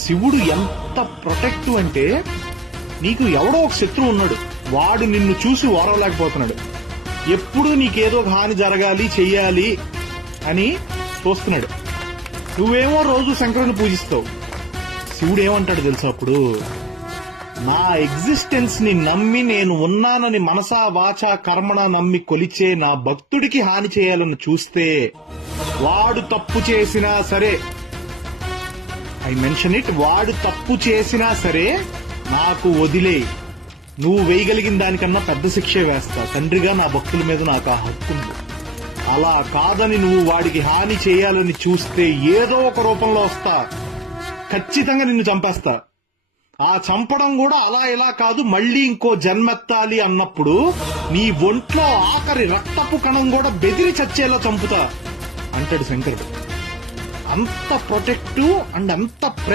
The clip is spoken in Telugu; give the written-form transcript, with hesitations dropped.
శివుడు ఎంత ప్రొటెక్టివ్ అంటే, నీకు ఎవడో ఒక శత్రువు ఉన్నాడు, వాడు నిన్ను చూసి ఓరవలేకపోతున్నాడు, ఎప్పుడు నీకేదో ఒక హాని జరగాలి చెయ్యాలి అని చూస్తున్నాడు. నువ్వేమో రోజు శంకరుని పూజిస్తావు. శివుడు ఏమంటాడు తెలుసా అప్పుడు? నా ఎగ్జిస్టెన్స్ ని నమ్మి నేను ఉన్నానని మనసా వాచా కర్మణ నమ్మి కొలిచే నా భక్తుడికి హాని చేయాలని చూస్తే వాడు తప్పు చేసినా సరే, ఐ మెన్షన్ ఇట్, వాడు తప్పు చేసినా సరే నాకు వదిలే, నువ్వు వేయగలిగిన దానికన్నా పెద్ద శిక్షే వేస్తా. తండ్రిగా నా భక్తుల మీద నాకు ఆ హక్కు ఉంది. అలా కాదని నువ్వు వాడికి హాని చేయాలని చూస్తే ఏదో ఒక రూపంలో వస్తా, ఖచ్చితంగా నిన్ను చంపేస్తా. ఆ చంపడం కూడా అలా ఇలా కాదు, మళ్లీ ఇంకో జన్మెత్తాలి అన్నప్పుడు నీ ఒంట్లో ఆఖరి రక్తపు కణం కూడా బెదిరి చచ్చేలా చంపుతా అంటాడు శంకరుడు. అంత ప్రొటెక్టివ్ అండ్ అంత ప్రేమ.